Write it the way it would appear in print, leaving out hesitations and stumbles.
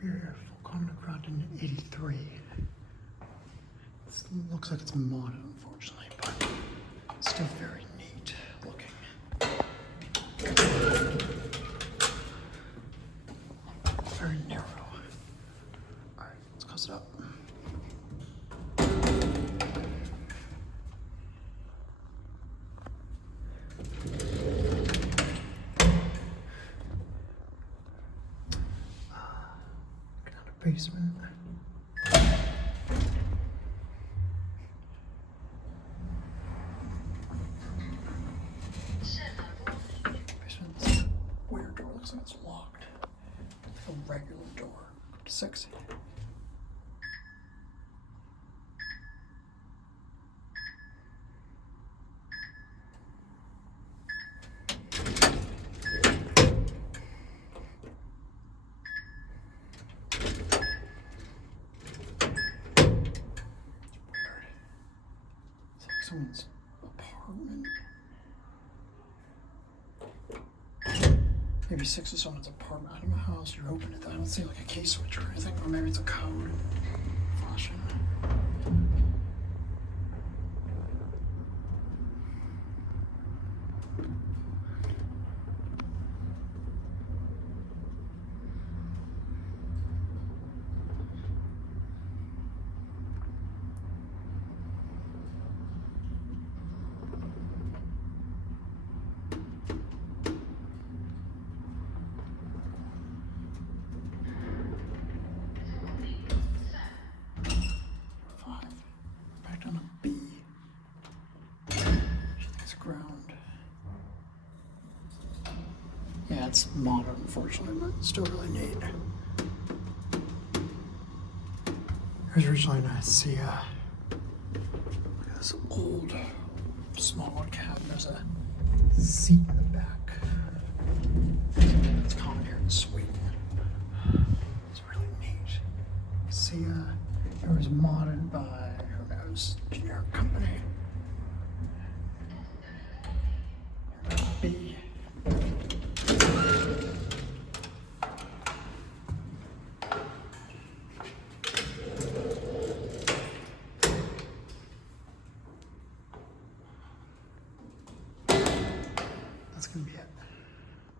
We're here at Folkungagatan 83. It looks like it's modern, unfortunately, but it's still very neat looking. Very narrow. Alright, let's close it up. Basement. Basement's a weird door, looks like it's locked. It's like a regular door. Up to 6. Someone's apartment. Maybe 6 is someone's apartment. I don't know how else you open it. I don't see like a key switch or anything, or maybe it's a code flashing. Back down to B. I think it's ground. Yeah, it's modern, unfortunately, but still really neat. It was originally an ASEA. Look at this old, small cabin. There's a seat in the back. It's common here in Sweden. It's really neat. ASEA. It was modded by, who knows, generic company.